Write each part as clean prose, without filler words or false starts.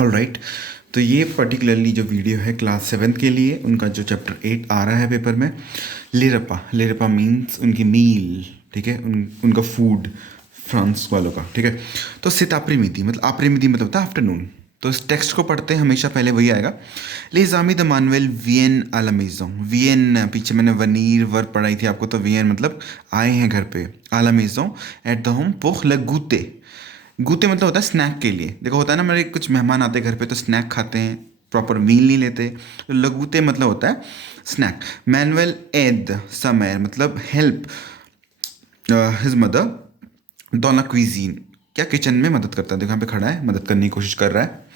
Alright. तो ये particularly जो वीडियो है क्लास 7 के लिए, उनका जो चैप्टर 8 आ रहा है पेपर में, लेरपा। लेरपा मीन्स उनकी मील, ठीक है, उनका फूड, फ्रांस वालों का, ठीक है। तो सित आप्रीमिती मतलब, आप्रीमिती मतलब होता है आफ्टरनून। तो इस टेक्स्ट को पढ़ते हैं हमेशा पहले वही आएगा। ले जामी द मानुएल वियन आ ला मेज़ों। वियन, पीछे मैंने वनीर वर्ब पढ़ाई थी आपको, तो वियन मतलब आए हैं घर पे। आ ला मेज़ों एट द होम पोख ल गूते। गूते मतलब होता है स्नैक के लिए। देखो होता है ना, मेरे कुछ मेहमान आते हैं घर पे तो स्नैक खाते हैं, प्रॉपर मील नहीं लेते, तो लगूते मतलब होता है स्नैक। मैनुअल एद समर मतलब हेल्प हिज मदर डॉन क्विजीन, क्या किचन में मदद करता है। देखो यहाँ पे खड़ा है, मदद करने की कोशिश कर रहा है,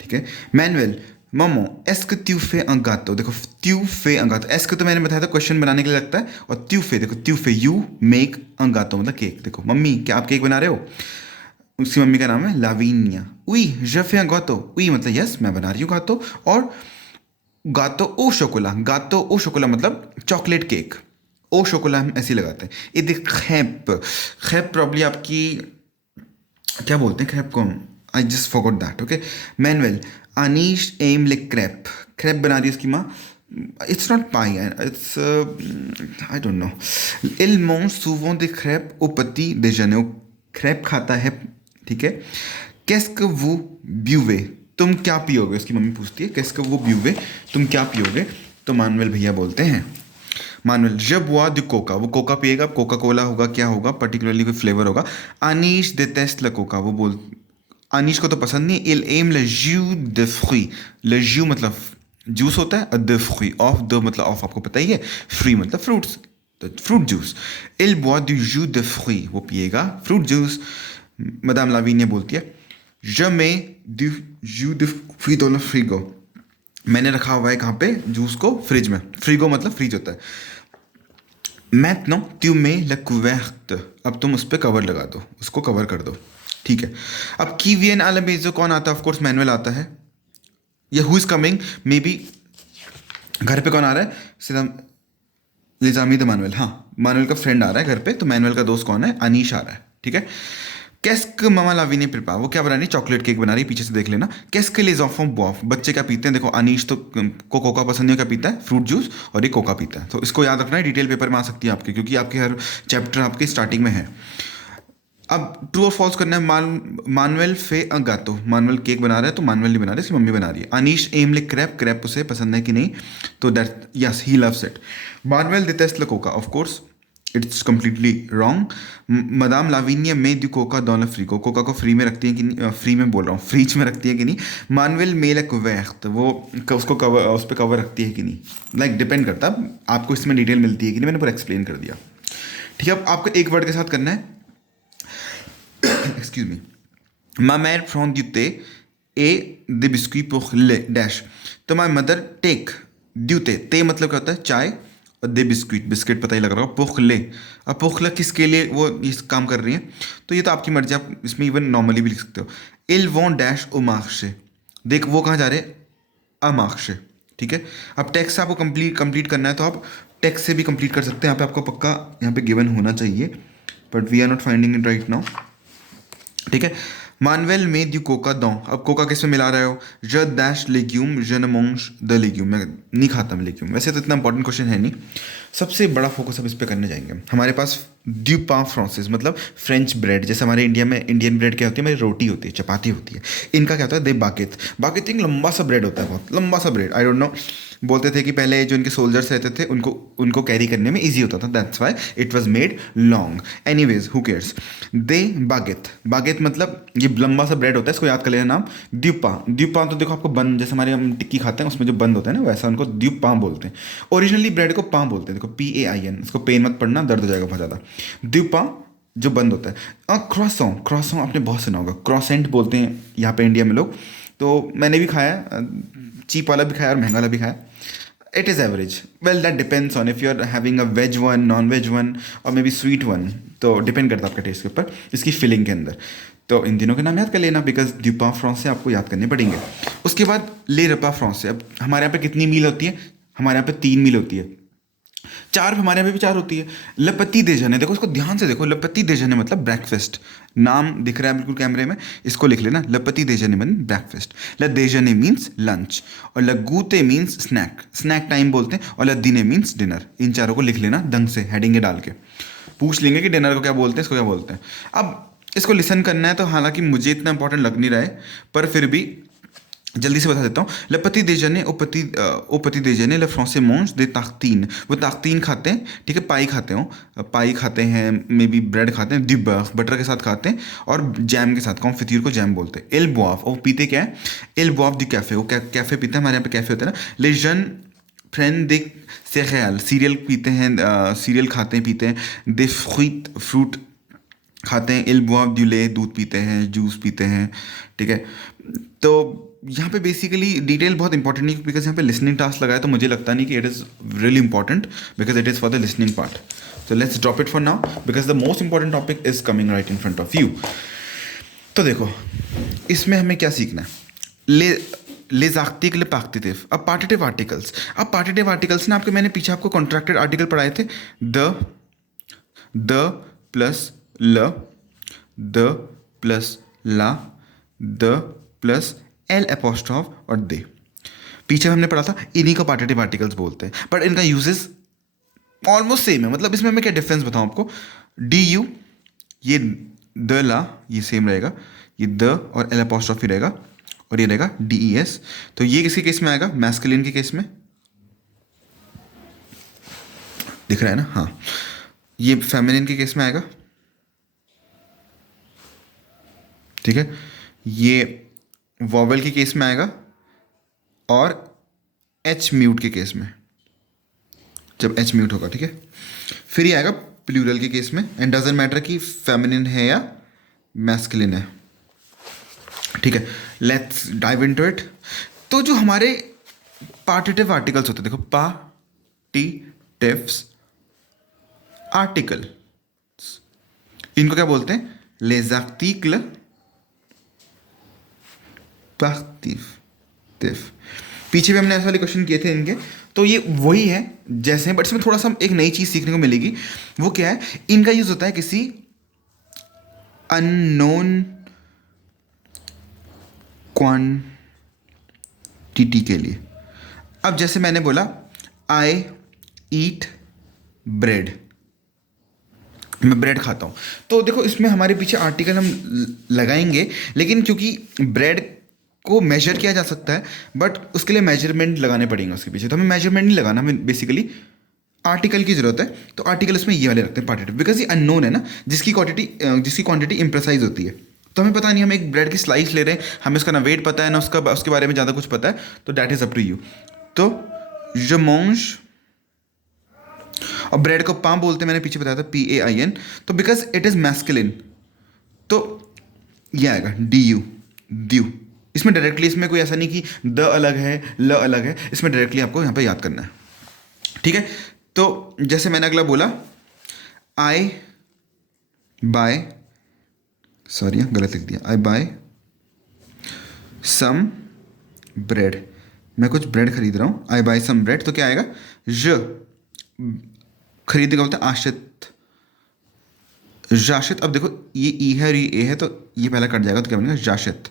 ठीक है। मैनुअल मोमो एस्क त्यूफे अंगातो। देखो त्यूफे अंगातो, एस्क तो मैंने बताया था क्वेश्चन बनाने के लिए लगता है, और त्यूफे देखो, त्यूफे यू मेक अंगातो मतलब केक। देखो मम्मी क्या आप केक बना रहे हो, उसकी मम्मी का नाम है लाविनिया। उई जफे गातो, उई मतलब यस मैं बना रही हूँ गातो। और गातो ओ शोकोला, गातो ओ शोकोला मतलब चॉकलेट केक। ओ शोकोला हम ऐसे ही लगाते हैं। ये देख खैप, खैप प्रॉब्ली आपकी क्या बोलते हैं खैप को, I just forgot that, okay. Manuel अनीश एम ले क्रैप, क्रैप बना रही है उसकी माँ। It's not pie, it's I don't know. इल mange souvent des crêpes au petit déjeuner, वो क्रैप खाता है, ठीक है। qu'est-ce que vous buvez, तुम क्या पियोगे, उसकी मम्मी पूछती है qu'est-ce que vous buvez, तुम क्या पियोगे। तो मानुएल भैया बोलते हैं, मानुएल जब हुआ द कोका, वो कोका पिएगा, कोका कोला होगा, क्या होगा, पर्टिकुलरली कोई फ्लेवर होगा। अनीश देटेस्ट ल कोका, वो बोल, अनीश को तो पसंद नहीं। इल एम ले जू de fruit, ले जू मतलब जूस होता है, de fruit ऑफ, द मतलब ऑफ आपको पता ही है, फ्री मतलब फ्रूट्स, तो फ्रूट जूस। इल boit du jus de fruit, वो पिएगा फ्रूट जूस। मदाम लाविनिया बोलती है je mets du jus de fruit dans le frigo, मैंने रखा हुआ है कहाँ पे जूस को, फ्रिज में। फ्रिगो मतलब फ्रिज होता है। Maintenant tu mets la couverte, अब तुम उस पर कवर लगा दो, उसको कवर कर दो, ठीक है। अब की वी एन आलमेजो कौन आता है, ऑफकोर्स मैनुअल आता है। ये who is coming, may be घर पे कौन आ रहा है, सीधा लिजामी द मानुएल, हाँ मानुएल का फ्रेंड आ रहा है घर पे, तो मैनुअल का दोस्त कौन है, अनीश आ रहा है, ठीक है। कैस्क मामा लावी ने प्रिपा, वो क्या बना रही है, चॉकलेट केक बना रही है, पीछे से देख लेना। कैस्क les enfants boivent, बच्चे क्या पीते हैं, देखो अनीश तो को कोका पसंद नहीं, क्या पीता है, फ्रूट जूस, और ये कोका पीता है। तो इसको याद रखना है, डिटेल पेपर में आ सकती है आपके, क्योंकि आपके हर चैप्टर आपके स्टार्टिंग में है। अब ट्रू और फॉल्स करना है। मानुएल फे गातो, मानुएल केक बना रहा है तो मानुएल नहीं बना रहा है, इसकी मम्मी बना रही है। अनीश एम ले क्रैप, क्रैप उसे पसंद है कि नहीं, तो that yes he loves it. Manuel डिटेस्ट ल कोका, of course it's completely wrong. मदाम लाविनिया में दी कोका डॉन फ्रीको, कोका को फ्री में रखती है कि नहीं, फ्री में बोल रहा हूँ, फ्रिज में रखती है कि नहीं। मानुएल मेल कुवैख्त, वो उसको कवर, उस पर कवर रखती है कि नहीं, लाइक डिपेंड करता है आपको इसमें डिटेल मिलती है कि नहीं, मैंने पूरा एक्सप्लेन कर दिया, ठीक है। अब आपको एक वर्ड के साथ करना है, excuse me, ma mère prend du thé et des biscuits pour le dash, तो माई मदर टेक ड्यू ते, ते मतलब क्या होता है चाय, और दे बिस्किट, बिस्किट पता ही लग रहा होगा, पोखले। अब पोखला किसके लिए वो इस काम कर रही है, तो ये तो आपकी मर्जी, आप इसमें इवन नॉर्मली भी लिख सकते हो। इल वॉन्ट डैश ओ मार्क्शे, देख वो कहाँ जा रहे, अमार्क्शे, ठीक है। अब टेक्स्ट आपको कंप्लीट करना है, तो आप टेक्स्ट से भी कंप्लीट कर सकते हैं, यहाँ पे आपको पक्का यहाँ पे गिवन होना चाहिए, but we are not finding it right now, ठीक है। मानुएल में दी कोका दो, अब कोका किस में मिला रहे हो, ज dash legume je ne mange the legume, मैं नहीं खाता मैं लेग्यूम। वैसे तो इतना इंपॉर्टेंट क्वेश्चन है नहीं, सबसे बड़ा फोकस अब इस पे करने जाएंगे। हमारे पास ड्यू पा फ्रांसिस मतलब फ्रेंच ब्रेड, जैसे हमारे इंडिया में इंडियन ब्रेड क्या होती है, हमारी रोटी होती है, चपाती होती है, इनका क्या होता है दे बाकेत। बाकेत एक लंबा सा ब्रेड होता है, बहुत लंबा सा ब्रेड, आई डोंट नो, बोलते थे कि पहले जो इनके सोल्जर्स रहते थे उनको उनको कैरी करने में इजी होता था, that's why it was made long. Anyways who cares. दे बागेत, बागेत मतलब ये लंबा सा ब्रेड होता है, इसको याद कर लेना नाम द्यूपा। द्यूपा तो देखो आपको बन, जैसे हमारे हम टिक्की खाते हैं उसमें जो बंद होता है ना, वैसा उनको द्यूपा बोलते हैं। ओरिजिनली ब्रेड को पा बोलते हैं, देखो PAIN, इसको पेन मत पढ़ना, दर्द हो जाएगा बहुत ज़्यादा। द्यूपा जो बंद होता है। क्रॉसों, क्रॉसों आपने बहुत सुना होगा, क्रॉसेंट बोलते हैं यहाँ पे इंडिया में लोग, तो मैंने भी खाया, चीप वाला भी खाया और महंगा वाला भी खाया। It is average, well that depends on if you are having a veg one, non veg one, और मे बी स्वीट वन, तो डिपेंड करता है आपका टेस्ट के ऊपर, इसकी फिलिंग के अंदर। तो इन तीनों के नाम याद कर लेना, बिकॉज ड्यूपा फ्रांस से आपको याद करने पड़ेंगे। उसके बाद ले रपा फ्रांस से, अब हमारे यहाँ पे कितनी मील होती है, हमारे यहाँ पे 3 मील होती है। चार हमारे यहाँ पे भी चार होती है। ल petit déjeuner, देखो इसको ध्यान से देखो, ल petit déjeuner मतलब ब्रेकफास्ट। नाम दिख रहा है बिल्कुल कैमरे में, इसको लिख लेना, ल petit déjeuner मीन ब्रेकफास्ट। ल déjeuner मीन्स लंच, और ल goûter means snack, snack time बोलते हैं, और ल dîner मीन्स डिनर। इन चारों को लिख लेना ढंग से हेडिंग डाल के। पूछ लेंगे कि डिनर को क्या बोलते हैं, इसको क्या बोलते हैं। अब इसको लिसन करना है, तो हालांकि मुझे इतना इंपॉर्टेंट लग नहीं रहा है, पर फिर भी जल्दी से बता देता हूँ। ले petit déjeuner au petit déjeuner le français mange des tartines, वो ताकतीन खाते हैं, ठीक है, पाई खाते हो, पाई खाते हैं, मे बी ब्रेड खाते हैं, du beurre बटर के साथ खाते हैं, और जैम के साथ, कॉन्फित्यूर को जैम बोलते हैं। ils boivent, वो पीते क्या है, ils boivent du café, वो कैफ़े पीते हैं, हमारे यहाँ पे कैफ़े होता है ना। les jeunes prennent des céréales, serial पीते हैं, सीरियल खाते हैं पीते हैं, des fruits फ्रूट खाते हैं, ils boivent du lait, दूध पीते हैं, जूस पीते हैं, ठीक है। तो यहाँ पे बेसिकली डिटेल बहुत इंपॉर्टेंट नहीं, बिकॉज यहाँ पे लिसनिंग टास्क लगाया, तो मुझे लगता नहीं कि it is really important, because it is for the listening part. So let's drop it for now, because the most important topic is coming right in front of you. तो देखो इसमें हमें क्या सीखना है, les articles partitifs। अब पार्टिटिव articles, अब पार्टिटिव articles ना, आपके मैंने पीछे आपको कॉन्ट्रैक्टेड आर्टिकल पढ़ाए थे, द प्लस ल, द प्लस ला, द प्लस एल एपोस्ट्रॉफ और दे। पीछे हमने पढ़ा था, इन्हीं को पार्टिटिव आर्टिकल्स बोलते हैं, बट इनका यूजेस ऑलमोस्ट सेम है। मतलब इसमें मैं क्या डिफरेंस बताऊं आपको, डी यू, ये द ला, ये सेम रहेगा, ये द और एल एपोस्ट्रॉफी रहेगा, और ये रहेगा डी ई एस। तो ये किसके केस में आएगा, मैस्कुलिन के केस में, दिख रहा है ना, हाँ। ये फेमिनिन के केस में आएगा, ठीक है। ये वॉवेल के केस में आएगा, और एच म्यूट के केस में, जब एच म्यूट होगा, ठीक है। फिर ये आएगा प्लूरल के केस में, एंड डजंट मैटर कि फेमिनिन है या मैस्कुलिन है, ठीक है। Let's dive into it. तो जो हमारे पार्टिटिव आर्टिकल्स होते हैं, देखो पार्टिटिव्स आर्टिकल, इनको क्या बोलते हैं, les articles partitifs। पीछे भी हमने ऐसे वाले क्वेश्चन किए थे इनके, तो ये वही है जैसे, बट इसमें थोड़ा सा एक नई चीज़ सीखने को मिलेगी। वो क्या है, इनका यूज़ होता है किसी अननोन क्वांटिटी के लिए। अब जैसे मैंने बोला, आई ईट ब्रेड, मैं ब्रेड खाता हूँ, तो देखो इसमें हमारे पीछे आर्टिकल हम लगाएंगे, लेकिन क्योंकि ब्रेड को मेजर किया जा सकता है, बट उसके लिए मेजरमेंट लगाने पड़ेंगे उसके पीछे, तो हमें मेजरमेंट नहीं लगाना, हमें बेसिकली आर्टिकल की जरूरत है। तो आर्टिकल इसमें ये वाले रखते हैं पार्टिटिव, बिकॉज ये अननोन है ना, जिसकी क्वांटिटी इम्प्रेसाइज होती है। तो हमें पता नहीं, हम एक ब्रेड की स्लाइस ले रहे हैं, हमें उसका ना वेट पता है ना उसके बारे में ज़्यादा कुछ पता है, तो that is up to you. तो je mange, और ब्रेड को पाम बोलते हैं, मैंने पीछे बताया था, PAIN। तो बिकॉज इट इज़ मैस्कुलिन, तो ये आएगा DU, द्यू। इसमें डायरेक्टली, इसमें कोई ऐसा नहीं कि द अलग है ल अलग है, इसमें डायरेक्टली आपको यहाँ पे याद करना है, ठीक है। तो जैसे मैंने अगला बोला, आई बाय, सॉरी गलत लिख दिया, आई बाय सम ब्रेड, मैं कुछ ब्रेड खरीद रहा हूँ, आई बाय सम ब्रेड, तो क्या आएगा, ज खरीदने का बोलते हैं आशित, जाशित। अब देखो ये ई है और ये ए है, तो ये पहला कट जाएगा, तो क्या बनेगा, जाशित।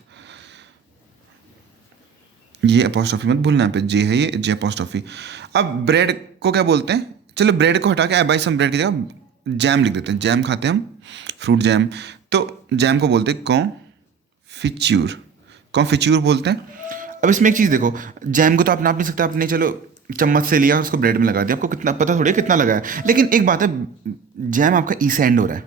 ये अपोस्ट्रोफी मत भूलना, पे जे है, ये जे अपोस्ट्रोफी। अब ब्रेड को क्या बोलते हैं, चलो ब्रेड को हटा के आई बाय सम ब्रेड की जगह जैम लिख देते हैं, जैम खाते हैं हम, फ्रूट जैम, तो जैम को बोलते हैं कॉन्फिच्यूर, कॉन्फिच्यूर बोलते हैं। अब इसमें एक चीज़ देखो, जैम को तो आप नाप नहीं सकते, आपने चलो चम्मच से लिया और उसको ब्रेड में लगा दिया, आपको कितना पता थोड़ी है कितना लगा है। लेकिन एक बात है, जैम आपका ई से एंड हो रहा है,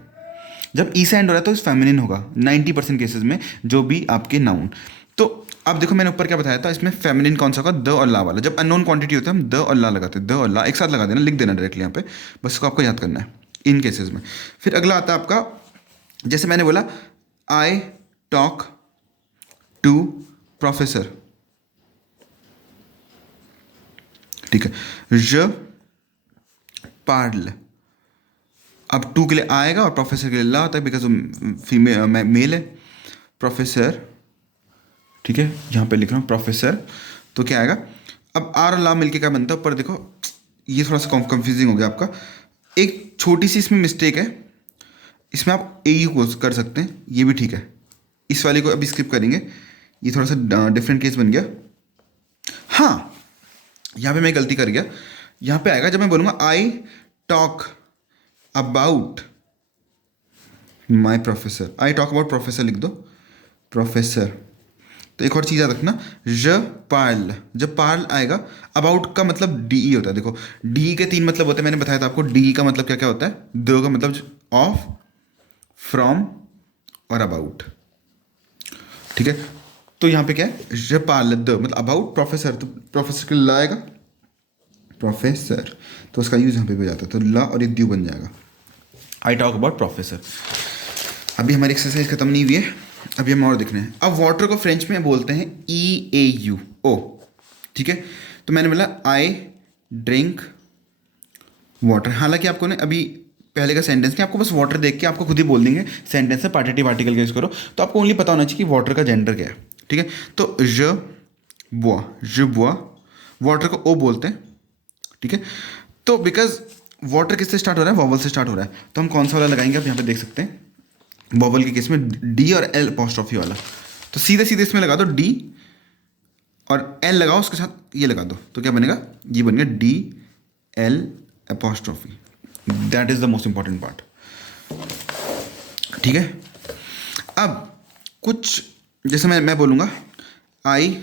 जब ई से एंड हो रहा है तो इस फेमिनिन होगा 90% केसेस में, जो भी आपके नाउन। तो अब देखो मैंने ऊपर क्या बताया था, इसमें फेमिनिन कौन सा होगा, द और ला वाला। जब अननोन क्वांटिटी होता है हम द और ला लगाते हैं, द और ला एक साथ लगा देना, लिख देना डायरेक्टली यहाँ पे, बस इसको आपको याद करना है इन केसेस में। फिर अगला आता है आपका, जैसे मैंने बोला, आई टॉक टू प्रोफेसर, ठीक है, ज पार्ल। अब टू के लिए आएगा और प्रोफेसर के लिए ला होता है, बिकॉज वो फीमेल मेल है, प्रोफेसर, ठीक है, यहाँ पे लिख रहा हूँ प्रोफेसर, तो क्या आएगा। अब आर और ला मिलके क्या बनता है, ऊपर देखो ये थोड़ा सा कंफ्यूजिंग हो गया आपका। एक छोटी सी इसमें मिस्टेक है, इसमें आप ए यू कर सकते हैं, ये भी ठीक है। इस वाले को अभी स्किप करेंगे, ये थोड़ा सा डिफरेंट केस बन गया। हाँ, यहाँ पे मैं गलती कर गया। यहाँ पे आएगा जब मैं बोलूँगा आई talk about my professor, I talk about professor लिख दो, प्रोफेसर। तो एक और चीज़ याद रखना, ज पार्ल, जब पार्ल आएगा अबाउट का मतलब डी होता है। देखो डी के 3 मतलब होते हैं, मैंने बताया था आपको। डी का मतलब क्या क्या होता है, दो का मतलब ऑफ, फ्रॉम और अबाउट, ठीक है। तो यहाँ पे क्या है, ज पार्ल द मतलब अबाउट प्रोफेसर, तो प्रोफेसर के लिए ला आएगा प्रोफेसर, तो उसका यूज यहाँ पे हो जाता है, तो ला और ये द्यू बन जाएगा, आई टॉक अबाउट प्रोफेसर। अभी हमारी एक्सरसाइज खत्म नहीं हुई है, अभी हम और देखना है। अब वाटर को फ्रेंच में बोलते हैं ई ए यू ओ, ठीक है। तो मैंने बोला आई ड्रिंक वाटर, हालांकि आपको ने अभी पहले का सेंटेंस नहीं, आपको बस वाटर देख के आपको खुद ही बोल देंगे सेंटेंस से पार्टिटिव आर्टिकल का यूज करो, तो आपको ओनली पता होना चाहिए कि वाटर का जेंडर क्या है, ठीक है। तो ज बुआ, वाटर को ओ बोलते हैं, ठीक है। तो बिकॉज वाटर किससे स्टार्ट हो रहा है, वॉवल से स्टार्ट हो रहा है, तो हम कौन सा वाला लगाएंगे, आप यहाँ पे देख सकते हैं। वॉवल के केस में डी और एल अपॉस्ट्रोफी वाला, तो सीधे सीधे इसमें लगा दो डी और एल लगाओ, उसके साथ ये लगा दो, तो क्या बनेगा, ये बन गया D L apostrophe. That is the most important part, ठीक है। अब कुछ जैसे मैं बोलूँगा आई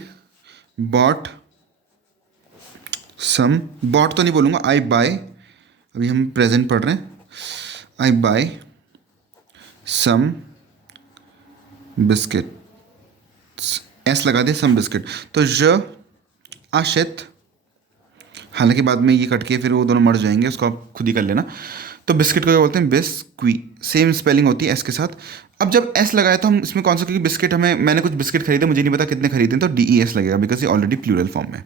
बॉट सम, बॉट तो नहीं बोलूँगा, आई बाय, अभी हम प्रेजेंट पढ़ रहे हैं, आई बाय सम बिस्किट, एस लगा दे सम बिस्किट, तो ज आशित, हालांकि बाद में ये कट के फिर वो दोनों मर जाएंगे, उसको आप खुद ही कर लेना। तो बिस्किट को क्या बोलते हैं, बिस्क्वी, सेम स्पेलिंग होती है एस के साथ। अब जब एस लगाया तो हम इसमें कौन सा, क्योंकि बिस्किट हमें, मैंने कुछ बिस्किट खरीदे, मुझे नहीं पता कितने खरीदे, तो डी ई एस लगेगा, बिकॉज ये ऑलरेडी प्लूरल फॉर्म में।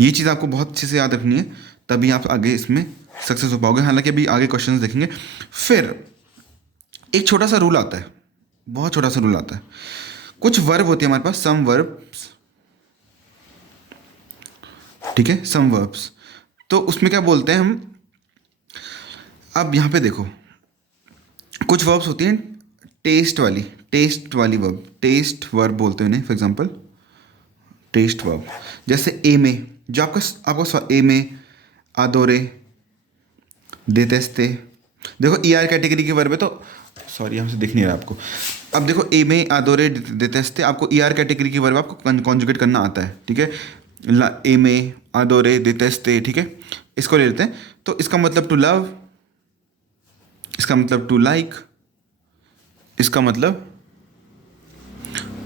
ये चीज़ आपको बहुत अच्छे से याद रखनी है, तभी आप आगे इसमें सक्सेस हो पाओगे। हालांकि अभी आगे क्वेश्चन देखेंगे। फिर एक छोटा सा रूल आता है, बहुत छोटा सा रूल आता है, कुछ वर्ब होती है हमारे पास, सम वर्ब्स, ठीक है, सम वर्ब्स। तो उसमें क्या बोलते हैं हम, अब यहाँ पे देखो कुछ वर्ब्स होती हैं टेस्ट वाली वर्ब, टेस्ट वर्ब बोलते हैं उन्हें, फॉर एग्जांपल टेस्ट वर्ब, जैसे ए में, जो आपका ए में आदोरे देतेस्ते, देखो ई आर कैटेगरी की वर्ब है, तो सॉरी हमसे दिख नहीं रहा आपको। अब देखो ए में आदोरे देतेस्ते, आपको ई आर कैटेगरी की वर्ब आपको कॉन्जुगेट करना आता है, ठीक है। ए में आदोरे देतेस्ते, ठीक है। इसको ले लेते हैं, तो इसका मतलब टू लव, इसका मतलब टू लाइक, इसका मतलब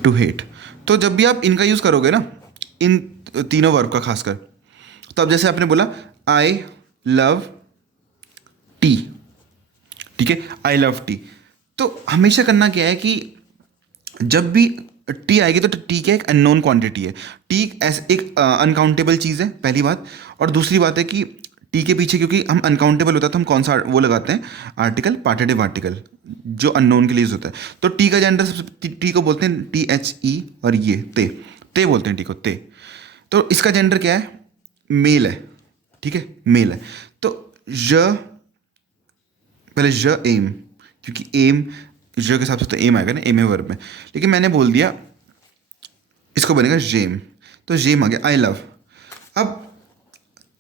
टू हेट। तो जब भी आप इनका यूज़ करोगे ना, इन तीनों वर्ब का खासकर, तो अब जैसे आपने बोला आई लव टी, ठीक है, आई लव टी, तो हमेशा करना क्या है कि जब भी टी आएगी तो टी क्या एक अननोन क्वांटिटी है, टी ऐसे एक अनकाउंटेबल चीज़ है, पहली बात। और दूसरी बात है कि टी के पीछे क्योंकि हम अनकाउंटेबल होता है तो हम कौन सा वो लगाते हैं, आर्टिकल, पार्टिटिव आर्टिकल, जो अननोन के लिए यूज होता है। तो टी का जेंडर सबसे, टी को बोलते हैं टी एच ई, और ये ते बोलते हैं टी को, ते। तो इसका जेंडर क्या है, मेल है, ठीक है, मेल है। तो पहले एम, क्योंकि एम ज के हिसाब से तो एम आएगा ना, एम है वर्ब में, लेकिन मैंने बोल दिया इसको बनेगा जेम, तो जेम आ गया, आई लव। अब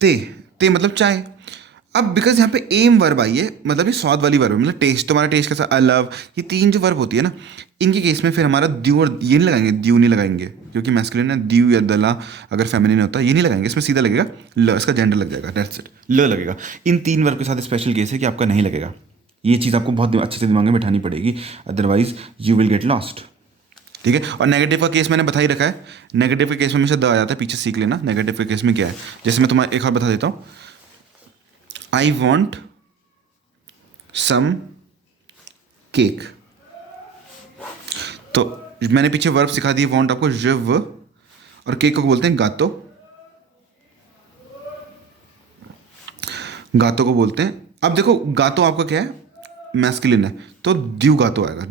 ते मतलब चाय। अब बिकॉज यहाँ पे एम वर्ब आई है, मतलब ये स्वाद वाली वर्ब है, मतलब टेस्ट, तुम्हारा टेस्ट कैसा, आई लव, ये तीन जो वर्ब होती है ना, इनके केस में फिर हमारा द्यू और ये नहीं लगाएंगे, द्यू नहीं लगाएंगे, क्योंकि मैस्कुलिन है, द्यू या दला अगर फेमिनिन होता है, ये नहीं लगाएंगे, इसमें सीधा लगेगा ल, इसका जेंडर लग जाएगा, दैट्स इट, ल लगेगा। इन तीन वर्ब के साथ स्पेशल केस है कि आपका नहीं लगेगा, ये चीज़ आपको बहुत अच्छे से दिमाग में बैठानी पड़ेगी, otherwise you will get lost, ठीक है। और नेगेटिव का केस मैंने बता ही रखा है, नेगेटिव के केस में हमेशा द आ जाता है, पीछे सीख लेना नेगेटिव के केस में क्या है। जैसे मैं तुम्हारा एक और बता देता हूँ, आई वॉन्ट सम केक, तो मैंने पीछे वर्ब सिखा दिए, वॉन्ट आपको जब, और केक को बोलते हैं गातो, गातो को बोलते हैं। अब देखो गातो आपका क्या है, मैस्कुलिन है, तो द्यू गातो आएगा,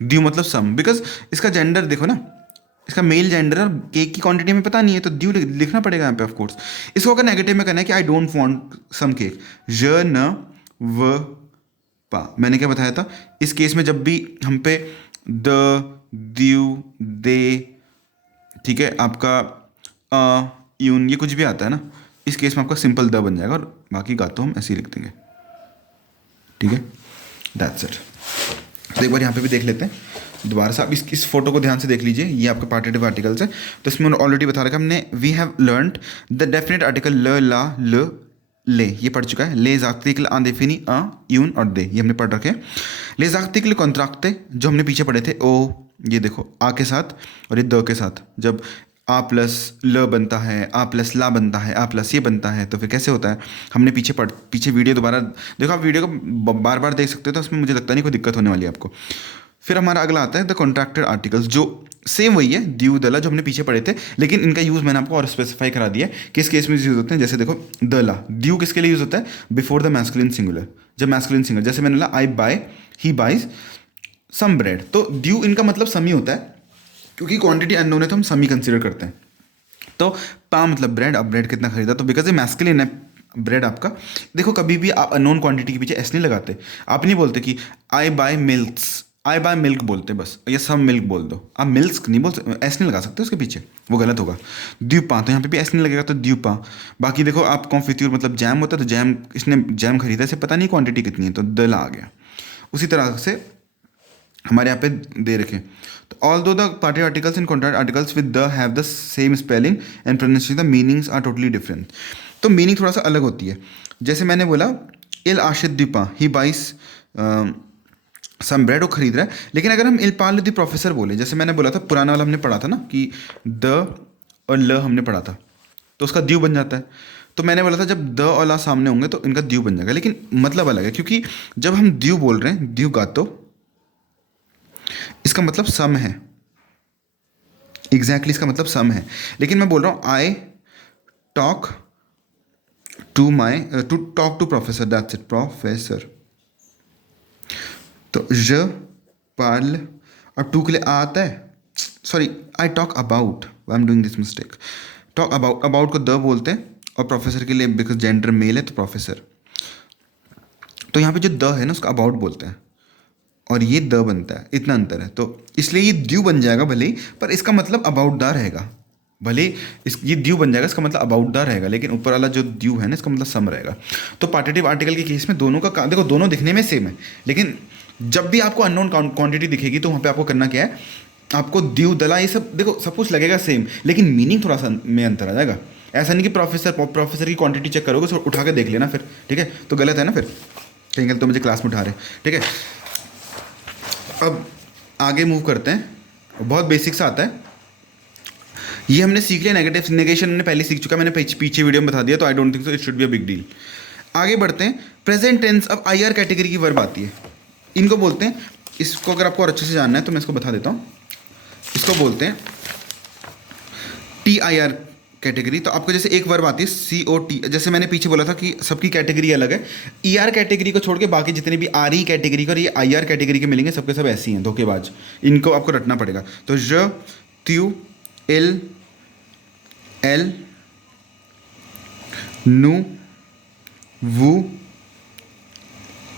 द्यू मतलब सम, बिकॉज इसका जेंडर देखो ना, इसका मेल जेंडर और केक की क्वांटिटी में पता नहीं है, तो ड्यू लिखना पड़ेगा यहाँ पे ऑफ कोर्स। इसको अगर नेगेटिव में करना है कि I don't want some cake, ज न व पा, मैंने क्या बताया था, इस केस में जब भी हम पे द, द्यू, दे, ठीक है, आपका यून, ये कुछ भी आता है ना, इस केस में आपका सिंपल द बन जाएगा और बाकी गातो हम ऐसे ही लिख देंगे, ठीक है, दैट्स इट। तो एक बार यहाँ पे भी देख लेते हैं दोबारा से। आप इस फोटो को ध्यान से देख लीजिए, ये आपका पार्टिटिव आर्टिकल्स है। तो इसमें ऑलरेडी बता रखा हमने, we have learned the definite article ल, ला, ल, ले, ये पढ़ चुका है। ले जाक्तिकल आंदेफिनी अ, यून और दे, ये हमने पढ़ रखे हैं। ले जाक्तिकल कॉन्ट्रैक्टे जो हमने पीछे पढ़े थे, ओ, ये देखो आ के साथ और ये द के साथ, जब आ प्लस ल बनता है, आ प्लस ला बनता है, आ प्लस ये बनता है, तो फिर कैसे होता है, हमने पीछे वीडियो दोबारा देखो, आप वीडियो को बार बार देख सकते हो, तो उसमें मुझे लगता नहीं कोई दिक्कत होने वाली है आपको। फिर हमारा अगला आता है द कॉन्ट्रैक्टेड आर्टिकल्स, जो सेम वही है द्यू दला जो हमने पीछे पढ़े थे, लेकिन इनका यूज़ मैंने आपको और स्पेसिफाई करा दिया है किस केस में यूज़ होते हैं। जैसे देखो दला, द्यू किसके लिए यूज़ होता है, बिफोर द मैस्कुलिन सिंगुलर, जब मैस्कुलिन सिंगुलर, जैसे मैंने बोला I buy, he buys some bread, तो ड्यू इनका मतलब सम ही होता है, क्योंकि क्वांटिटी अननोन है तो हम सम ही कंसिडर करते हैं। तो पा मतलब ब्रेड, अब ब्रेड कितना खरीदा, तो बिकॉज ये मैस्कुलिन है ब्रेड आपका। देखो कभी भी आप अननोन क्वांटिटी के पीछे ऐसे नहीं लगाते, आप नहीं बोलते कि आई बाय मिल्क्स, आई बाय मिल्क बोलते बस, या सम मिल्क बोल दो, आप मिल्क नहीं बोल सकते, ऐसे नहीं लगा सकते उसके पीछे, वो गलत होगा। द्यूपा, तो यहाँ पे भी ऐसे नहीं लगेगा, तो द्यूपा। बाकी देखो आप कॉन्फित्यूर मतलब जैम होता है, तो जैम, इसने जैम खरीदा, इसे पता नहीं क्वांटिटी कितनी है, तो दला आ गया। उसी तरह से हमारे यहाँ पे दे रखे, तो although the partitive articles and contract articles with the have the same spelling and pronunciation, the meanings are totally different. तो मीनिंग थोड़ा सा अलग होती है। जैसे मैंने बोला इल आशिद दीपा, ही बाइस सम ब्रेड, वो खरीद रहा है, लेकिन अगर हम इल पाल द प्रोफेसर बोले, जैसे मैंने बोला था पुराना वाला हमने पढ़ा था ना कि द और ल हमने पढ़ा था, तो उसका द्यू बन जाता है। तो मैंने बोला था जब द और ला सामने होंगे तो इनका द्यू बन जाएगा, लेकिन मतलब अलग है, क्योंकि जब हम द्यू बोल रहे हैं, द्यू गातो, इसका मतलब सम है, एग्जैक्टली इसका मतलब सम है, लेकिन मैं बोल रहा हूँ I talk to professor, that's it, professor. तो ज पार्ल, अब टू के लिए आता है, sorry I talk about, I am doing this mistake, talk about, about को द बोलते हैं, और प्रोफेसर के लिए बिकॉज जेंडर मेल है तो प्रोफेसर। तो यहाँ पे जो द है ना उसका अबाउट बोलते हैं, और ये द बनता है, इतना अंतर है, तो इसलिए ये ड्यू बन जाएगा भले ही, पर इसका मतलब अबाउट द रहेगा, भले ये ड्यू बन जाएगा, इसका मतलब अबाउट द रहेगा, लेकिन ऊपर वाला जो ड्यू है ना इसका मतलब सम रहेगा। तो पार्टिटिव आर्टिकल के केस में दोनों का देखो, दोनों दिखने में सेम है, लेकिन जब भी आपको अननोन क्वांटिटी दिखेगी तो वहाँ पे आपको करना क्या है, आपको ड्यू दला ये सब देखो सब कुछ लगेगा सेम, लेकिन मीनिंग थोड़ा सा में अंतर आ जाएगा। ऐसा नहीं कि प्रोफेसर की क्वांटिटी चेक करोगे तो उठा के देख लेना फिर, ठीक है, तो गलत है ना, फिर कहेंगे तो मुझे क्लास में उठा रहे, ठीक है। अब आगे मूव करते हैं, बहुत बेसिक सा आता है, ये हमने सीख लिया, नेगेटिव नेगेशन हमने पहले सीख चुका, मैंने पीछे वीडियो में बता दिया, तो I don't think so it should be a big deal. आगे बढ़ते हैं, प्रेजेंट टेंस। अब आई आर कैटेगरी की वर्ब आती है, इनको बोलते हैं, इसको अगर आपको और अच्छे से जानना है तो मैं इसको बता देता हूँ, इसको बोलते हैं टी आई आर कैटेगरी। तो आपको जैसे एक वर्ब आती है सी ओ टी, जैसे मैंने पीछे बोला था कि सबकी कैटेगरी अलग है, ई आर कैटेगरी को छोड़ के बाकी जितने भी आर ई कैटेगरी का और ये आई आर कैटेगरी के मिलेंगे सबके सब ऐसी हैं, धोखेबाज, इनको आपको रटना पड़ेगा। तो ज, त्यू, एल, एल, नु, वू,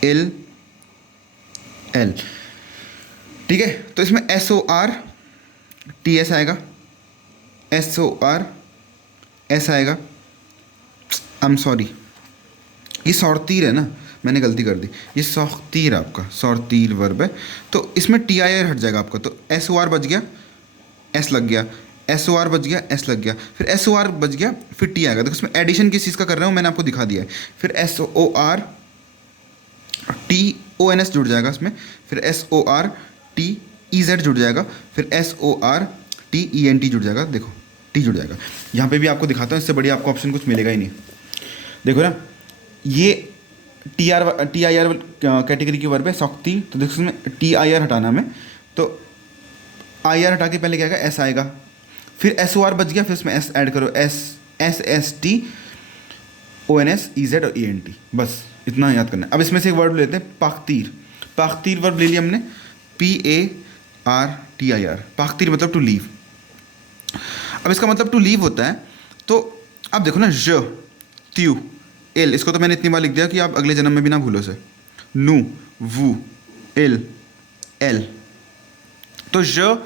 एल, एल, ठीक है। तो इसमें S O R T S आएगा, एस ओ आर एस आएगा, आई एम सॉरी, ये सौरतीर है ना, मैंने गलती कर दी, ये सौतीर आपका सौरतीर वर्ब है, तो इसमें टी आई आर हट जाएगा आपका, तो एस ओ आर बच गया, एस लग गया, एस ओ आर बच गया, एस लग गया, फिर एस ओ आर बच गया, फिर टी आएगा। देखो इसमें एडिशन किस चीज़ का कर रहा हूँ मैंने आपको दिखा दिया है, फिर S O R T O N S जुड़ जाएगा इसमें, फिर S O R T E Z जुड़ जाएगा, फिर S O R T E N T जुड़ जाएगा, देखो टी जुड़ जाएगा। यहाँ पे भी आपको दिखाता हूँ, इससे बढ़िया आपको ऑप्शन कुछ मिलेगा ही नहीं। देखो ना, ये टी आई आर कैटेगरी की वर्ब है सौक्ति, तो देखो इसमें टी आई आर हटाना हमें, तो आई आर हटा के पहले क्या आएगा, एस आएगा, फिर एस ओ आर बच गया, फिर इसमें एस ऐड करो, S T O N S E Z और ई एन टी, बस इतना याद करना है। अब इसमें से एक वर्ड लेते हैं पाकतीर, पाकतीर वर्ब ले लिया हमने, P A R T I R, पाकतीर मतलब टू लीव, अब इसका मतलब टू लीव होता है, तो अब देखो ना, ज त्यू एल, इसको तो मैंने इतनी बार लिख दिया कि आप अगले जन्म में भी ना भूलो से। नू वू एल एल, तो ज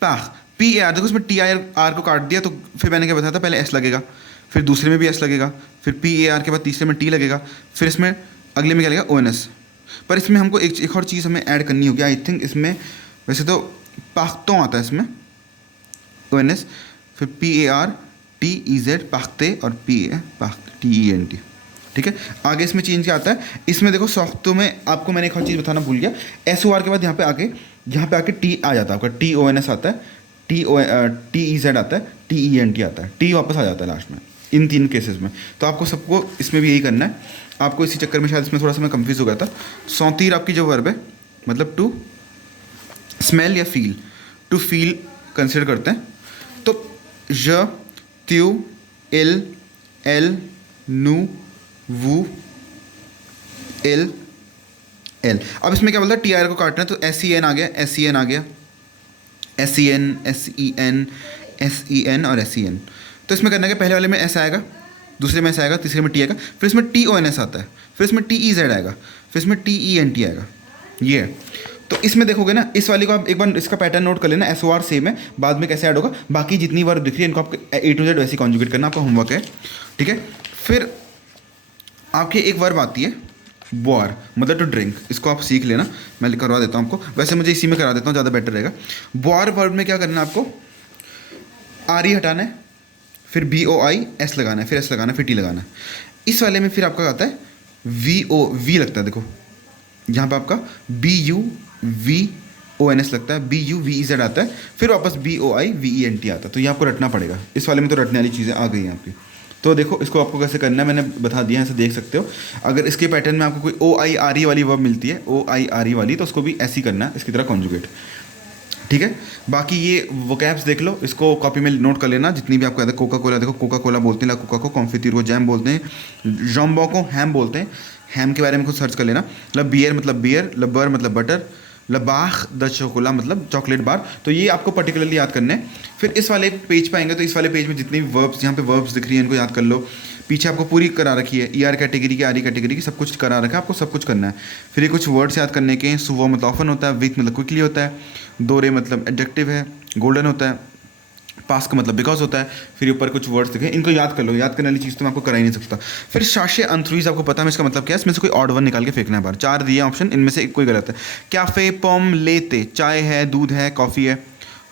पाख पी ए आर, देखो इसमें टी आई आर को काट दिया, तो फिर मैंने क्या बताया था, पहले एस लगेगा, फिर दूसरे में भी एस लगेगा, फिर पी ए आर के बाद तीसरे में टी लगेगा, फिर इसमें अगले में क्या लगेगा, ओ एन एस। पर इसमें हमको एक और चीज़ हमें ऐड करनी होगी, आई थिंक इसमें वैसे तो पाख्तों आता है इसमें, ओ एन एस, फिर P A R T E Z पाख्ते, और पी ए पाख्त टी ई एन टी, ठीक है। आगे इसमें चेंज क्या आता है, इसमें देखो सॉफ्टो में आपको मैंने एक और चीज़ बताना भूल गया, एस ओ आर के बाद यहाँ पे आके टी आ जाता है आपका, टी ओ एन एस आता है, टी ई जेड आता है, टी ई एन टी आता है, टी वापस आ जाता है लास्ट में, इन 3 केसेस में। तो आपको सबको इसमें भी यही करना है। आपको इसी चक्कर में शायद इसमें थोड़ा सा मैं कंफ्यूज हो गया था। सौतीर आपकी जो वर्ब है, मतलब टू स्मेल या फील, टू फील कंसिडर करते हैं, तो ज त्यू एल एल नू वू एल एल। अब इसमें क्या बोलता है, टी आर को काटना है, तो एस ई एन आ गया, एस ई एन आ गया, S E N S E N S E N और एस ई एन। तो इसमें करना है कि पहले वाले में एस आएगा, दूसरे में एस आएगा, तीसरे में टी आएगा, फिर इसमें टी ओ एन एस आता है, फिर इसमें टी ई जेड आएगा, फिर इसमें टी ई एन टी आएगा, ये है। तो इसमें देखोगे ना, इस वाली को आप एक बार इसका पैटर्न नोट कर लेना, एस ओ आर सेम है, बाद में कैसे ऐड होगा, बाकी जितनी वर्ब दिख रही है इनको आपको ए टू जेड वैसे कॉन्जुगेट करना, आपका होमवर्क है, ठीक है। फिर आपकी एक वर्ब आती है बॉर, मतलब टू ड्रिंक, इसको आप सीख लेना, मैं करवा देता हूँ आपको, वैसे मुझे इसी में करा देता हूँ, ज़्यादा बेटर रहेगा। बॉर वर्ब में क्या करना है आपको, आर ई हटाना है, फिर बी ओ आई एस लगाना है, फिर एस लगाना है, फिर टी लगाना है। इस वाले में फिर आपका आता है वी ओ वी लगता है, देखो यहाँ पे आपका B U V O N S लगता है, B U V E Z आता है, फिर वापस B O I V E N T आता है। तो ये आपको रटना पड़ेगा, इस वाले में तो रटने वाली चीज़ें आ गई हैं आपकी। तो देखो इसको आपको कैसे करना है मैंने बता दिया है, ऐसे देख सकते हो। अगर इसके पैटर्न में आपको कोई ओ आई आर ई वाली वर्ब मिलती है, ओ आई आर ई वाली, तो उसको भी ऐसे ही करना है, इसकी तरह कॉन्जुगेट, ठीक है। बाकी ये वोकैब्स देख लो, इसको कॉपी में नोट कर लेना, जितनी भी आपको याद है। कोका कोला, देखो कोका कोला बोलते हैं, ला कोका को, कॉन्फित्यूर को जैम बोलते हैं, जॉम्बो को हैम बोलते हैं, हैम के बारे में खुद सर्च कर लेना। लब बियर मतलब बियर, लब बर मतलब बटर, लबाख द चोकोला मतलब चॉकलेट बार। तो ये आपको पर्टिकुलरली याद करने हैं। फिर इस वाले पेज पे आएंगे, तो इस वाले पेज में जितनी भी वर्ब्स, यहाँ पे वर्ब्स दिख रही हैं, इनको याद कर लो। पीछे आपको पूरी करा रखी है, ई आर कैटेगरी की, आर ई कैटेगरी की, सब कुछ करा रखा है, आपको सब कुछ करना है। फिर ये कुछ वर्ड्स याद करने के, सुबह मतलब ऑफन होता है, वीक मतलब क्विकली होता है, दोरे मतलब एडजेक्टिव है, गोल्डन होता है, पास का मतलब बिकॉज होता है। फिर ऊपर कुछ वर्ड्स दिखे, इनको याद कर लो, याद करने वाली चीज़ तो मैं आपको करा ही नहीं सकता। फिर शाशे अंथ्रुइज, आपको पता है इसका मतलब क्या है, इसमें से कोई ऑड वन निकाल के फेंकना है बाहर। 4 दिए ऑप्शन, इनमें से कोई गलत है। कैफ़े पॉम लेते, चाय है, दूध है, कॉफ़ी है,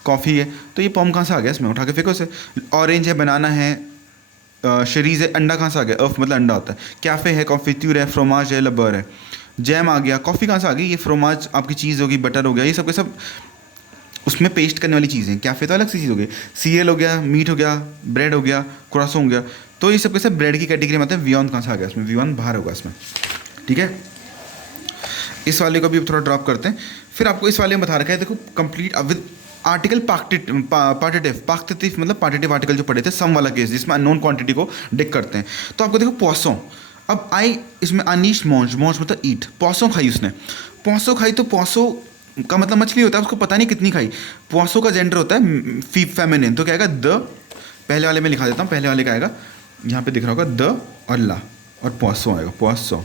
कॉफ़ी है, तो ये पॉम कहाँ से आ गया, इसमें उठा के फेंको इसे। ऑरेंज है, बनाना है, शरीज़ है, अंडा कहाँ से आ गया, अर्फ मतलब अंडा होता है। कैफ़े है, कॉन्फित्यूर है, फ्रोमाज है, लबर है, जैम आ गया। कॉफ़ी कहाँ से आ गई, ये फ्रोमाज आपकी चीज़ होगी, बटर हो गया, ये सब के सब उसमें पेस्ट करने वाली चीज़ें। कैफ़े तो अलग सी चीज़ हो गई, सीरियल हो गया, मीट हो गया, ब्रेड हो गया, क्रोसो हो गया, तो ये सब के सब ब्रेड की कैटेगरी में आते हैं। वियॉन कहाँ से आ गया, इसमें वियॉन बाहर होगा इसमें, ठीक है। इस वाले को भी थोड़ा ड्रॉप करते हैं। फिर आपको इस वाले में बता रखा है, देखो कंप्लीट विद आर्टिकल पार्टिटिव मतलब पार्टिटिव आर्टिकल जो पढ़े थे, सम वाला केस जिसमें अननोन क्वांटिटी को डिक करते हैं। तो आपको देखो पॉसों, अब आई इसमें अनीश मौज, मौज मतलब ईट, पॉसों खाई उसने, पॉसों खाई, तो पॉसों का मतलब मछली होता है, उसको पता नहीं कितनी खाई। पॉसों का जेंडर होता है फेमिनिन, तो क्या आएगा, द, पहले वाले में लिखा देता हूँ, पहले वाले का आएगा यहाँ पे दिख रहा होगा द और ला, और पॉसों आएगा, पॉसों।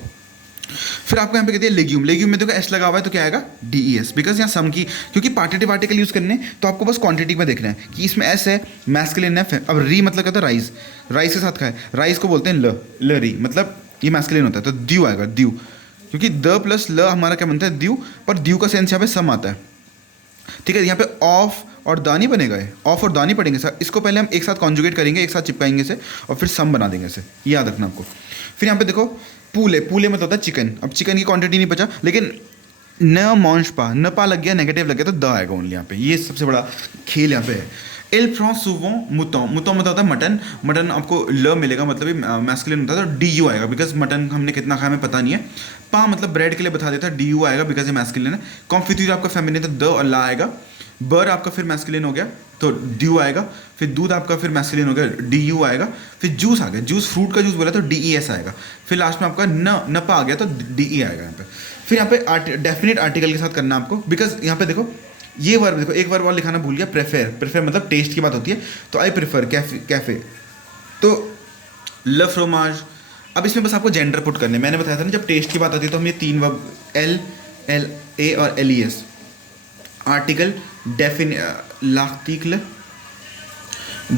फिर आपको यहाँ पे कहते हैं लेग्यूम, लेग्यूम में देखो एस लगा हुआ है, तो क्या आएगा, डी ई एस, बिकॉज यहाँ सम की, क्योंकि पार्टिटिव आर्टिकल यूज़ करने, तो आपको बस क्वांटिटी में देखना है कि इसमें एस है, मैस्कुलिन है। अब री मतलब क्या होता है, राइस, राइस के साथ खाए, राइस को बोलते हैं ल री, मतलब ये मैस्कुलिन होता है, तो द्यू आएगा, द्यू, क्योंकि द प्लस ल हमारा क्या बनता है, द्यू, पर द्यू का सेंस यहाँ पे सम आता है, ठीक है। यहाँ पे ऑफ और दा नहीं बनेगा, ऑफ और दा नहीं पढ़ेंगे सर, इसको पहले हम एक साथ कॉन्जुगेट करेंगे, एक साथ चिपकाएंगे इसे, और फिर सम बना देंगे इसे, ये याद रखना आपको। फिर यहाँ पे देखो पूले, पूले मतलब होता है चिकन। अब चिकन की क्वांटिटी नहीं बचा, लेकिन न मॉन्श पा, न पा लग गया, नेगेटिव लग गया, तो द आएगा ओनली यहाँ पे, ये सबसे बड़ा खेल यहाँ पे है। एल फ्रॉन्स सुवों मुतों, मुतों मतलब होता है मटन, मटन आपको ल मिलेगा, मतलब मैस्कुलिन होता है, तो डी यू आएगा, बिकॉज मटन हमने कितना खाया हमें पता नहीं है। पा मतलब ब्रेड के लिए बता देता है, डी यू आएगा बिकॉज ये मैस्कुलिन है। कॉन्फित्यूर आपका फेमिनिन, तो द और ला आएगा। बर आपका फिर मैस्कुलिन हो गया, तो ड्यू आएगा। फिर दूध आपका फिर मैस्कुलिन हो गया, डी यू आएगा। फिर जूस आ गया, जूस फ्रूट का जूस बोला, तो डी ई एस आएगा। फिर लास्ट में आपका न पा आ गया, तो डी ई आएगा यहाँ पे। फिर यहाँ पे डेफिनेट आर्टिकल के साथ करना आपको, बिकॉज यहाँ पे देखो ये वर्ब देखो, एक वर्ब और लिखाना भूल गया, प्रेफर। प्रेफर मतलब टेस्ट की बात होती है, तो आई प्रेफर कैफे, कैफे। तो ल फ्रोमाज। अब इसमें बस आपको जेंडर पुट करने, मैंने बताया था ना, जब टेस्ट की बात होती है तो हम ये 3 वर्ब एल, एल ए और एल ई एस, आर्टिकल, डेफिन लार्टिकल,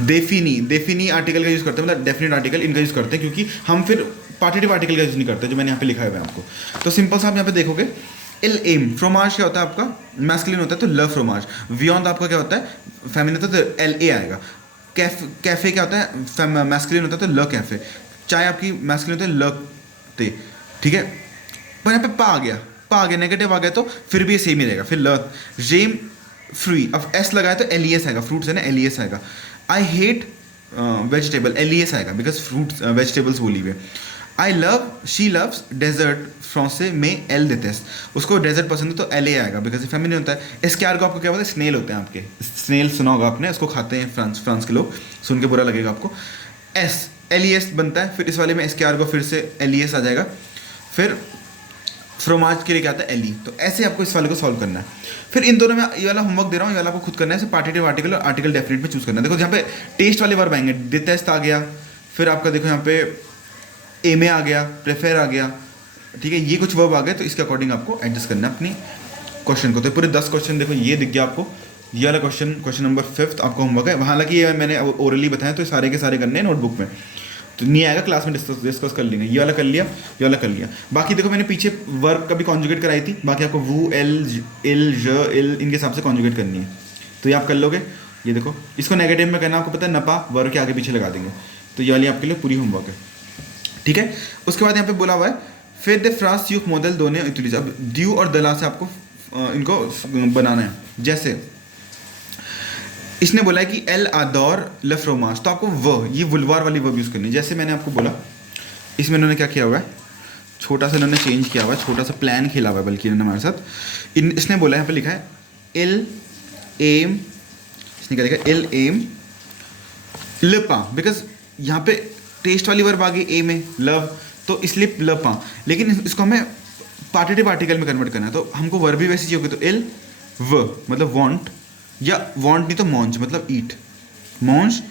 डेफिनी, डेफिनी आर्टिकल का यूज़ करते हैं, मतलब डेफिनेट आर्टिकल इनका यूज़ करते हैं, क्योंकि हम फिर पार्टिटिव आर्टिकल का यूज़ नहीं करते, जो मैंने यहाँ पे लिखा हुआ है आपको। तो सिंपल सा आप यहाँ पे देखोगे, एल एम फ्रोमाज क्या होता है आपका, मैस्कुलिन होता है तो ल फ्रोमाज। बियॉन्ड आपका क्या होता है, फेमिनिन होता है तो एल ए आएगा। कैफे क्या होता है, मैस्कुलिन होता है तो ल कैफे। चाय आपकी मैस्कुलिन होता है ल ते, ठीक है। पर यहाँ पे पा आ गया, नेगेटिव आ गया तो फिर भी ये सेम ही रहेगा। फिर ल जेम फ्री, अब एस लगाया तो एल ई एस आएगा, फ्रूट्स है ना, एल ई एस आएगा। I hate vegetable, L E S आएगा, बिकॉज फ्रूट्स वेजिटेबल्स बोली हुई है। I love, she loves dessert, फ्रांसे में एल देते हैं, उसको डेजर्ट पसंद है तो एल ए आएगा, बिकॉज फेमिनिन होता है। एस्कैर्गो आपको क्या बोलते हैं, स्नेल होते हैं आपके, स्नेल सुना होगा आपने, उसको खाते हैं फ्रांस के लोग, सुन के बुरा लगेगा आपको। एस, एल ई एस बनता है, फिर इस वाले में एस्कैर्गो फिर से एल ई एस आ जाएगा। फिर फ्रोमाज के लिए क्या आता है, एली। तो ऐसे आपको इस वाले को सॉल्व करना है। फिर इन दोनों में ये वाला होमवर्क दे रहा हूँ, ये वाला आपको खुद करना है, पार्टिटिव आर्टिकल और आर्टिकल डेफिनेट में चूज करना है। देखो यहाँ पे टेस्ट वाले वर्ब आएंगे, डिटेस्ट आ गया, फिर आपका देखो यहाँ पे एमे आ गया, प्रेफर आ गया, ठीक है, ये कुछ वर्ब आ गए, तो इसके अकॉर्डिंग आपको एडजस्ट करना है अपनी क्वेश्चन को। तो पूरे 10 क्वेश्चन देखो, ये दिख गया आपको, ये वाला क्वेश्चन नंबर 5 आपको होमवर्क है। हालांकि ये मैंने ओरली बताया, तो सारे के सारे करने हैं नोटबुक में, तो नहीं आएगा क्लास में, डिस्कस कर लेंगे। ये वाला कर लिया, ये वाला कर लिया। बाकी देखो मैंने पीछे वर्ब का भी कॉन्जुगेट कराई थी, बाकी आपको वू, एल, इल, ज, इल, इनके हिसाब से कॉन्जुगेट करनी है, तो ये आप कर लोगे। ये देखो, इसको नेगेटिव में करना आपको पता है, नपा वर्ब के आगे पीछे लगा देंगे, तो ये वाली आपके लिए पूरी होमवर्क है, ठीक है। उसके बाद यहाँ पे बोला हुआ है, फिर द फ्रांस यूक मॉडल दोनों यूटिलिटी। अब ड्यू और दला से आपको इनको बनाना है। जैसे इसने बोला है कि एल आदौर ल फ्रोमाज, तो आपको ये वुलवार वाली वर्ब यूज़ करनी है। जैसे मैंने आपको बोला, इसमें इन्होंने क्या किया हुआ है, छोटा सा इन्होंने चेंज किया हुआ है, छोटा सा प्लान खेला हुआ है बल्कि इन्होंने हमारे साथ। इसने बोला यहाँ पे लिखा है एल एम, इसने क्या लिखा है, एल एम लपा, बिकॉज यहाँ पे टेस्ट वाली वर्ब आ गई ए में, लव, तो इसलिए लपा, लेकिन इसको हमें पार्टिटिव आर्टिकल में कन्वर्ट करना है, तो हमको वर्ब भी वैसी चाहिए होगी, तो एल व मतलब वॉन्ट, या वॉन्ट नहीं तो मॉन्च मतलब ईट, मॉन्च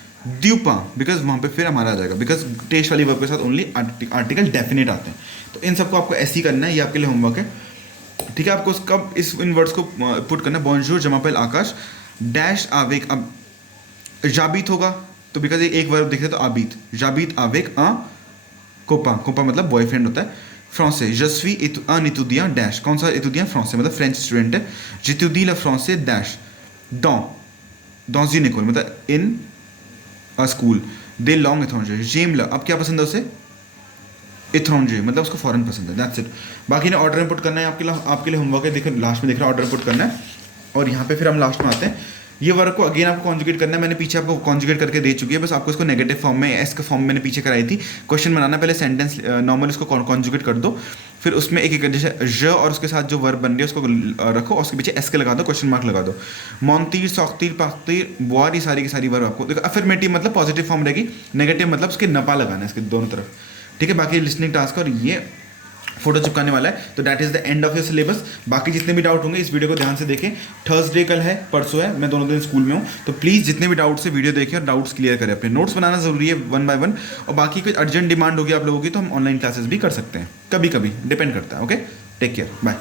द्यूपा, बिकॉज वहाँ पे फिर हमारा आ जाएगा, बिकॉज टेस्ट वाली वर्ब के साथ ओनली आर्टिकल डेफिनेट आते हैं। तो इन सबको आपको ऐसे ही करना है, ये आपके लिए होमवर्क है, ठीक है। आपको कब इन वर्ड्स को पुट करना है, बॉन्जूर जमापेल आकाश डैश आवेक, अब जाबीत होगा तो बिकॉज एक वर्ब दिखते तो आबीत, जाबीत आवेक कोपा, कोपा मतलब बॉयफ्रेंड होता है। फ्रांसे जस्वी इतुदिया डैश, कौन सा इतुदिया, फ्रांसे मतलब फ्रेंच स्टूडेंट है। जितुदी ला फ्रांसे डैश dans une école मतलब इन अ स्कूल। दे लॉन्ग एथॉन्जे, जेम ल, अब क्या पसंद है उसे, एथॉन्जे मतलब उसको फॉरेन पसंद है, दैट्स इट। बाकी ने ऑर्डर में पुट करना है, आपके लिए होमवर्क है, देखो लास्ट में देख रहा है ऑर्डर पुट करना है। और यहाँ पे फिर हम लास्ट में आते हैं, ये वर्क को अगेन आपको कॉन्जुगेट करना है, मैंने पीछे आपको कॉन्जुगेट करके दे चुकी है, बस आपको इसको नेगेटिव फॉर्म में, एस के फॉर्म मैंने पीछे कराई थी। क्वेश्चन बनाना, पहले सेंटेंस नॉर्मल इसको कॉन्जुगेट कर दो, फिर उसमें एक एक जैसे ज और उसके साथ जो वर्ब बन रही है उसको रखो, और उसके पीछे एस के लगा दो, क्वेश्चन मार्क लगा दो। मॉन्तीर, सौख्तीर, पाख्तीर, बुआर, ये सारी की सारी वर्ब आपको देखो, अफर्मेटिव मतलब पॉजिटिव फॉर्म रहेगी, नेगेटिव मतलब उसके नपा लगाना है इसके दोनों तरफ, ठीक है। बाकी लिसनिंग टास्क और ये फोटो चिपकाने वाला है, तो that is the end of your syllabus. बाकी जितने भी डाउट होंगे इस वीडियो को ध्यान से देखें, थर्सडे कल है, परसों है, मैं दोनों दिन स्कूल में हूँ, तो प्लीज़ जितने भी डाउट्स है वीडियो देखें और डाउट्स क्लियर करें। अपने नोट्स बनाना जरूरी है 1 by 1, और बाकी कोई अर्जेंट डिमांड होगी आप लोगों की तो हम ऑनलाइन क्लासेस भी कर सकते हैं, कभी कभी डिपेंड करता है। Okay, take care, bye.